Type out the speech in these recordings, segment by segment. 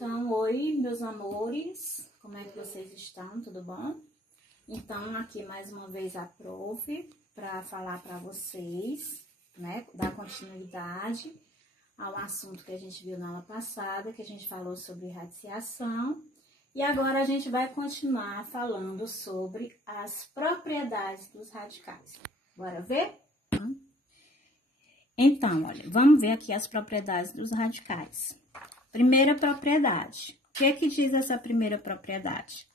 Então, oi, meus amores, como é que vocês estão? Tudo bom? Então, aqui mais uma vez a prof, para falar para vocês, né, dar continuidade ao assunto que a gente viu na aula passada, que a gente falou sobre radiação. E agora a gente vai continuar falando sobre as propriedades dos radicais. Bora ver? Então, olha, vamos ver aqui as propriedades dos radicais. Primeira propriedade. O que diz essa primeira propriedade?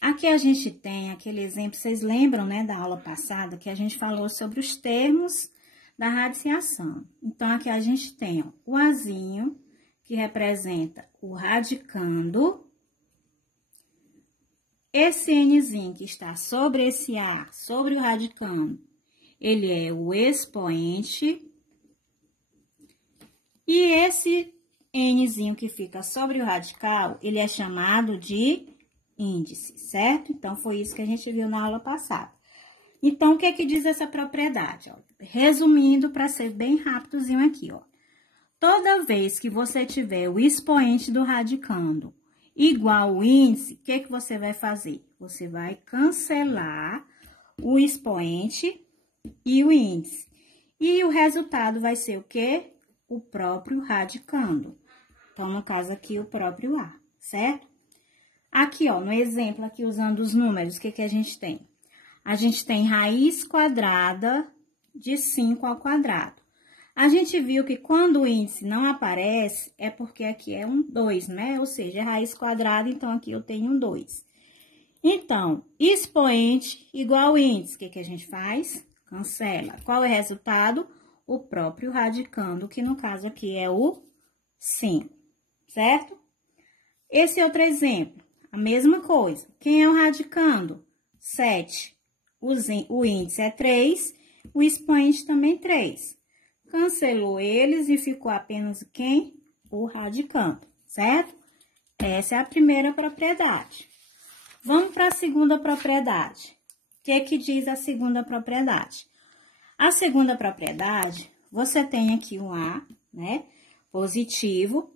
Aqui a gente tem aquele exemplo, vocês lembram, né, da aula passada, que a gente falou sobre os termos da radiação. Então, aqui a gente tem ó, o Azinho, que representa o radicando. Esse Nzinho que está sobre esse A, sobre o radicando, ele é o expoente. E esse Nzinho que fica sobre o radical, ele é chamado de índice, certo? Então, foi isso que a gente viu na aula passada. Então, o que diz essa propriedade? Ó, resumindo, para ser bem rapidozinho aqui, ó. Toda vez que você tiver o expoente do radicando igual ao índice, o que você vai fazer? Você vai cancelar o expoente e o índice. E o resultado vai ser o quê? O próprio radicando. Então, no caso aqui, o próprio A, certo? Aqui, ó, no exemplo aqui, usando os números, o que a gente tem? A gente tem raiz quadrada de 5 ao quadrado. A gente viu que quando o índice não aparece, é porque aqui é um 2, né? Ou seja, é raiz quadrada, então aqui eu tenho um 2. Então, expoente igual índice, o que a gente faz? Cancela. Qual é o resultado? O próprio radicando, que no caso aqui é o 5, certo? Esse outro exemplo, a mesma coisa. Quem é o radicando? 7. O índice é 3, o expoente também 3. Cancelou eles e ficou apenas quem? O radicando, certo? Essa é a primeira propriedade. Vamos para a segunda propriedade. O que diz a segunda propriedade? A segunda propriedade, você tem aqui um A, né? Positivo,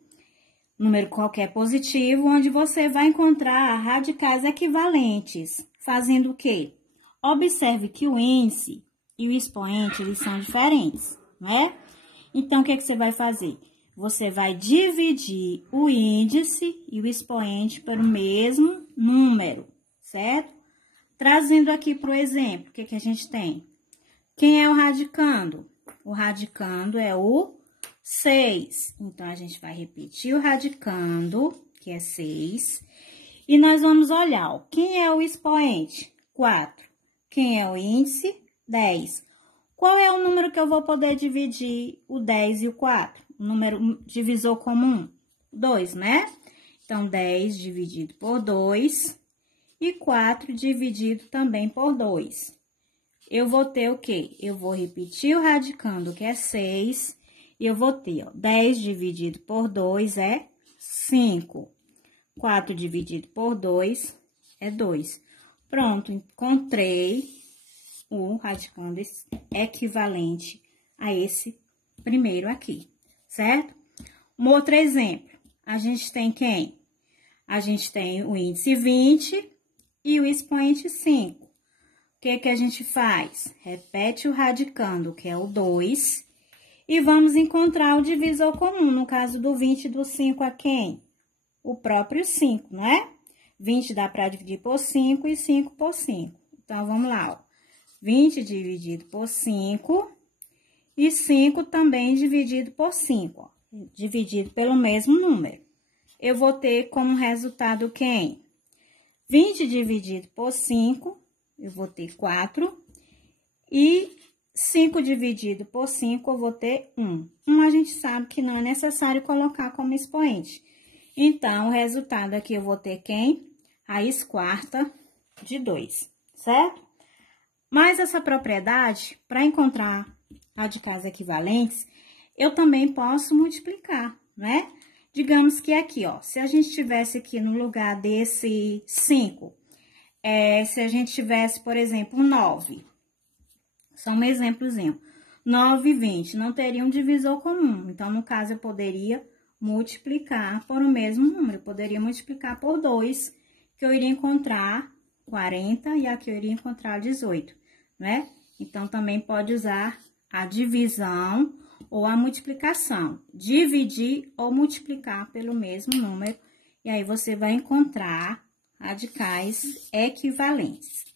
número qualquer positivo, onde você vai encontrar radicais equivalentes. Fazendo o quê? Observe que o índice e o expoente, eles são diferentes, né? Então, o que você vai fazer? Você vai dividir o índice e o expoente pelo mesmo número, certo? Trazendo aqui para o exemplo, o que a gente tem? Quem é o radicando? O radicando é o 6. Então, a gente vai repetir o radicando, que é 6. E nós vamos olhar, ó, quem é o expoente? 4. Quem é o índice? 10. Qual é o número que eu vou poder dividir o 10 e o 4? O número divisor comum? 2, né? Então, 10 dividido por 2 e 4 dividido também por 2. Eu vou ter o quê? Eu vou repetir o radicando, que é 6, e eu vou ter, ó, 10 dividido por 2 é 5. 4 dividido por 2 é 2. Pronto, encontrei o radicando equivalente a esse primeiro aqui, certo? Um outro exemplo, a gente tem quem? A gente tem o índice 20 e o expoente 5. O que a gente faz? Repete o radicando, que é o 2, e vamos encontrar o divisor comum. No caso do 20 e do 5 a quem? O próprio 5, não é? 20 dá para dividir por 5 e 5 por 5. Então, vamos lá, ó. 20 dividido por 5 e 5 também dividido por 5, ó. Dividido pelo mesmo número. Eu vou ter como resultado quem? 20 dividido por 5, eu vou ter 4. E 5 dividido por 5, eu vou ter 1. 1 a gente sabe que não é necessário colocar como expoente. Então, o resultado aqui eu vou ter quem? Raiz quarta de 2, certo? Mas essa propriedade, para encontrar radicais equivalentes, eu também posso multiplicar, né? Digamos que aqui, ó, se a gente tivesse aqui no lugar desse 5, se a gente tivesse, por exemplo, 9, só um exemplozinho, 9 e 20, não teria um divisor comum. Então, no caso, eu poderia multiplicar por o mesmo número. Eu poderia multiplicar por 2, que eu iria encontrar 40 e aqui eu iria encontrar 18, né? Então, também pode usar a divisão ou a multiplicação. Dividir ou multiplicar pelo mesmo número. E aí, você vai encontrar radicais equivalentes.